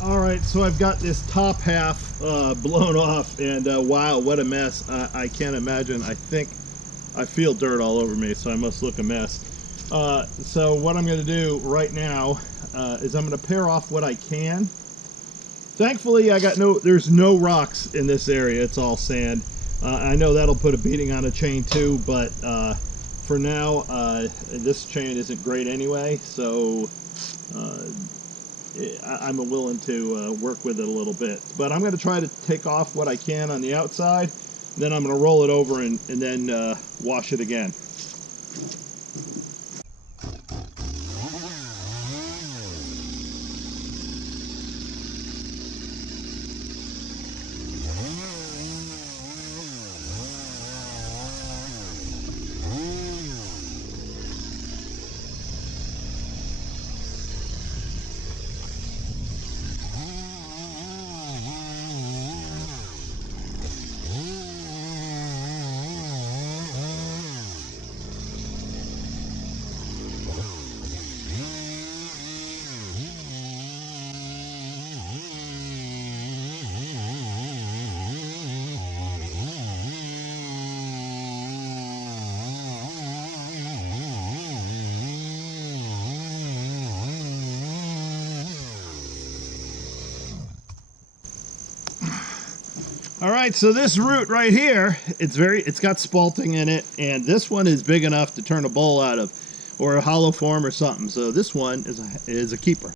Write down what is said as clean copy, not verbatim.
All right, so I've got this top half blown off, and wow, what a mess. I can't imagine. I think I feel dirt all over me, so I must look a mess. So what I'm going to do right now is I'm going to pare off what I can. Thankfully, there's no rocks in this area. It's all sand. I know that'll put a beating on a chain too, but for now, this chain isn't great anyway, so I'm willing to work with it a little bit. But I'm going to try to take off what I can on the outside, then I'm going to roll it over and then wash it again. All right, so this root right here, it's got spalting in it, and this one is big enough to turn a bowl out of, or a hollow form or something. So this one is a keeper.